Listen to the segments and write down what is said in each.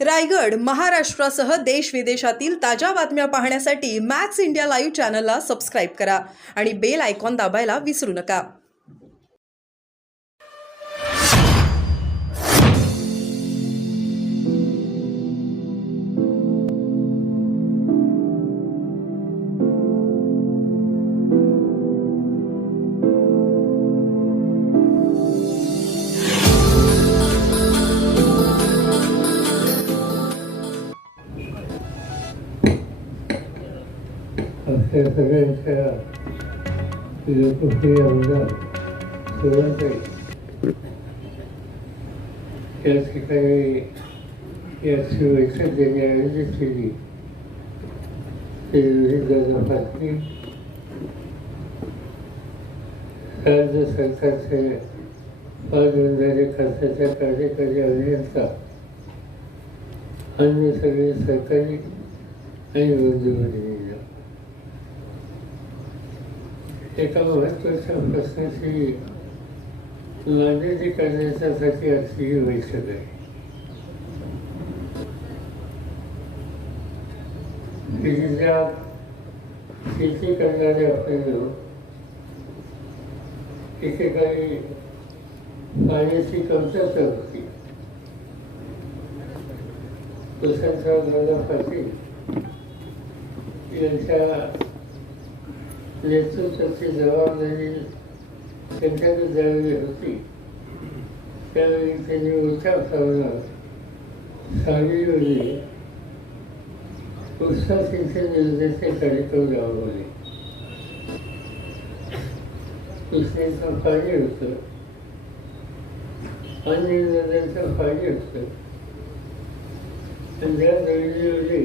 रायगड, महाराष्ट्रासह देश विदेशातील ताज्या बातम्या पाहण्यासाठी मॅक्स इंडिया लाईव्ह चॅनलला सबस्क्राईब करा आणि बेल आयकॉन दाबायला विसरू नका. आपल्या सगळ्यांच्या लोकप्रिय आमदार सुवर्णताई या ठिकाणी या शिवैक्षक ज्यांनी आयोजित केली ते विविध बातमी राज्य सरकारचे पाचबंधारे खर्चाच्या कार्यकारी अभियंता अन्य सगळे सरकारी आणि बंधूंनी एका महत्त्वाच्या प्रश्नाची मांडणी करण्यासाठी आजची ही बैठक आहे. जिल्ह्यात शेती करणारे आपल्याला एकेकाळी पाण्याची कमतरता होती. वसंतराव दादा पाटील यांच्या नेतृत्वाची जबाबदारी त्यांच्याकडे द्यावी होती. त्यावेळी त्यांनी मोठ्या प्रमाणात सांगलीमध्ये उपसा सिंचन योजनेचे कार्यक्रम राबवले. कृष्णेचं पाणी होतं, अन्य नद्यांचं पाणी होतं, आणि त्या योजनेमध्ये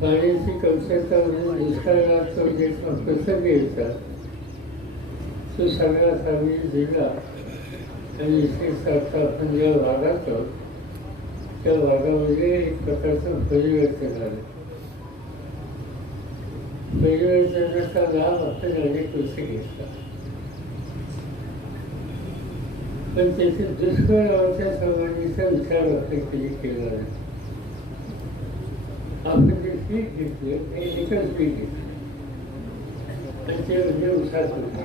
पाण्याची कमतरता म्हणून दुष्काळाचा जे प्रसंग येतात तो सगळा सांगली जिल्हा आणि विशेषतः आपण ज्या भागात आहोत त्या भागामध्ये एक प्रकारचं परिवर्तन आलं. परिवर्तनाचा लाभ आपण अनेक वर्षे घेतला, पण त्याचे दुष्काळाच्या सामान्याचा विचार आपण कधी केला नाही. आपण जे पीक घेतलं हे एकच पीक घेतलं आणि ते म्हणजे उसाच होते.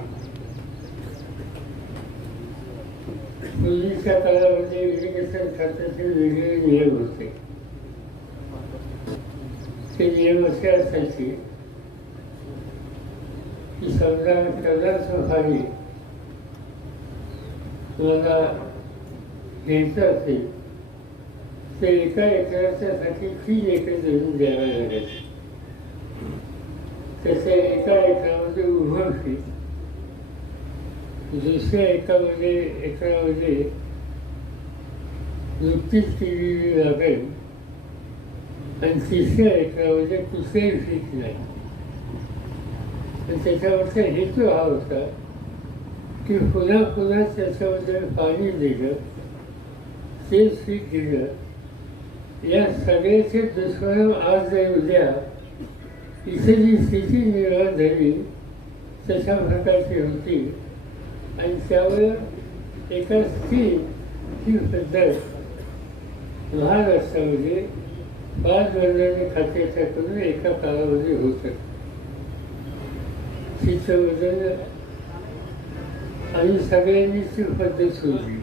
पूर्वीच्या काळामध्ये इरिगेशन खात्याचे वेगळे नियम होते. ते नियम असे असायचे की समजा कर्जाचं पाणी मला घ्यायचं असेल तर एका एकराच्यासाठी 3 एकर जमीन द्यावी लागायची. तसे एका एकरामध्ये उभं पीक, दुसऱ्या एकरामध्ये नुकतीच केलेली लागेल आणि तिसऱ्या एकरामध्ये कुठलंही पीक नाही. तर त्याच्यावरचा हेतू हा होता की पुन्हा पुन्हा त्याच्यामध्ये पाणी दिलं, तेच पीक दिलं, या सगळ्याचे दुष्परिणाम आज नाही उद्या इथे जी स्थिती निर्माण झाली तशा प्रकारची होती. आणि त्यावर एका स्थिर ही पद्धत महाराष्ट्रामध्ये पाचबंधारे खात्याच्याकडून एका काळामध्ये होत. तिचं बदल आम्ही सगळ्यांनी ती पद्धत सोडली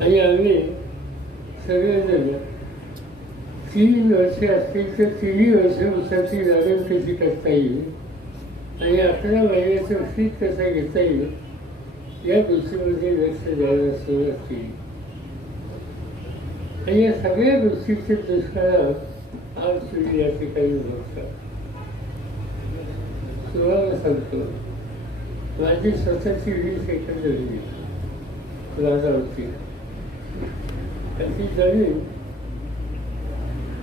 आणि आम्ही सगळेजण 3 वर्षे असतील तर 3 वर्ष उसाची लागण कशी करता येईल आणि 11 महिन्याचं पीक कसं घेता येईल या गोष्टीमध्ये लक्ष द्यायला सुरुवात केली. आणि या सगळ्या गोष्टीचे दुष्काळात आज तुम्ही या ठिकाणी बघता. तुम्हाला सांगतो, माझी स्वतःची 20 एकर जमीन राजावरती. ती जमीन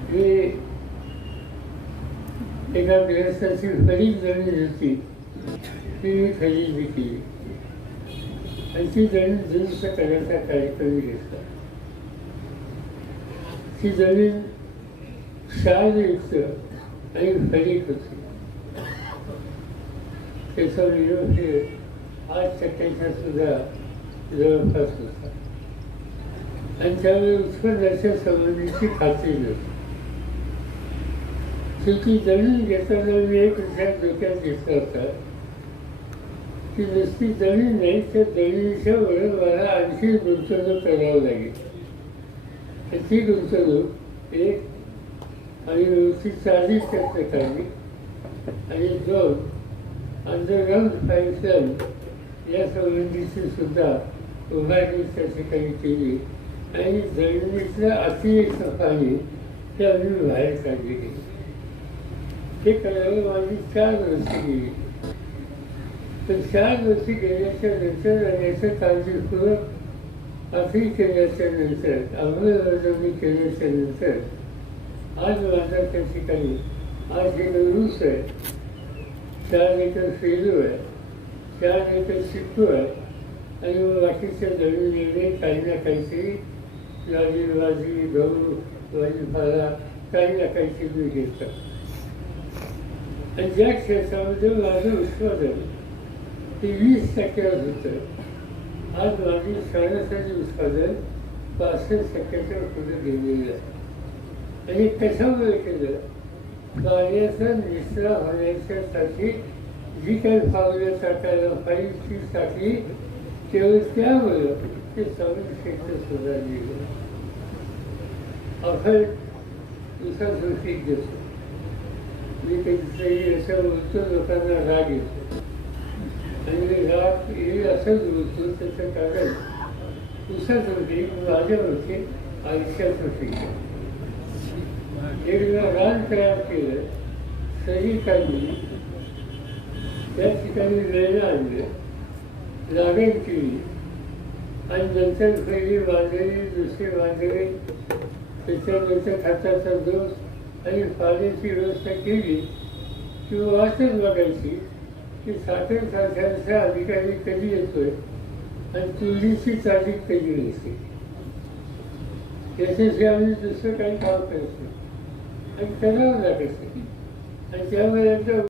ही एका गृहस्थाची खरीद जमीन होती, ती मी खरेदी केली आणि ती जमीन दुरुस्त करण्याचा कार्यक्रम घेतला. ती जमीन क्षारयुक्त आणि खडीक होती. त्याचा विरोध हे 8% सुद्धा जवळपास होता. आणि त्यामुळे उत्पन्नाच्या संबंधीची खात्री नसते. शेवटी जमीन घेताना मी एक विचार डोक्यात घेतला होता की नुसती जमीन नाही तर जमिनीच्या वर मला आणखी गुंतवणूक करावं लागेल. तर ती गुंतवणूक एक आणि व्यवस्थित चालली त्या प्रकारे आणि दोन अंडरग्राऊंड पाईपलाईन या संबंधीची सुद्धा उभारणी त्या ठिकाणी केली आणि जमिनीतलं अतिरिक्त पाणी ते आम्ही बाहेर काढले गेले. हे करायला माझी 4 वर्षे गेली. पण 4 वर्षे गेल्याच्या नंतर आणि याचं काळजीपूर्वक आखरी केल्याच्या नंतर अंमलबजावणी केल्याच्या नंतर आज माझा त्या ठिकाणी आज हे ऊस आहे, 4 एकर फेलू आहे, 4 एकर चिक्कू आहे आणि मग बाकीच्या जमिनीमध्ये काही ना काहीतरी ज्वारी, बाजरी, गहू, भाजीपाला काही ना काहीतरी मी घेतो. आणि ज्या क्षेत्रामध्ये माझं उत्पादन ते 20% होतं, आज माझी सरासरी उत्पादन 65% पुढे गेलेलं आहे. आणि कशामुळे केलं? पाण्याचा निचरा होण्याच्यासाठी जी काही पावलं टाकायला पाहिजे ती टाकली. केवळ त्यामुळं ते चांगलं क्षेत्र सुधारले गेलं. आपण उसाचं पीक घेतो, मी कधीतरी असं बोलतो लोकांना राग येतो आणि राग हे असंच बोलतो त्याचं कारण उसाचं पीक माझ्यावरती आयुष्याचं पीक आहे. एकदा रान तयार केलं, सही काढली, त्या ठिकाणी वेळेला आणलं, लागण केली आणि नंतर पहिली बांधली, दुसरी बांधली, त्याच्यानंतर खताचा डोस आणि पाण्याची व्यवस्था केली किंवा वाटच बघायची की साखर कारखान्याचा अधिकारी कधी येतोय आणि तुळशीची तारीख कधी नसते. त्याच्याशी आम्ही दुसरं काही काम करतो आणि करावं लागत आणि त्यामुळे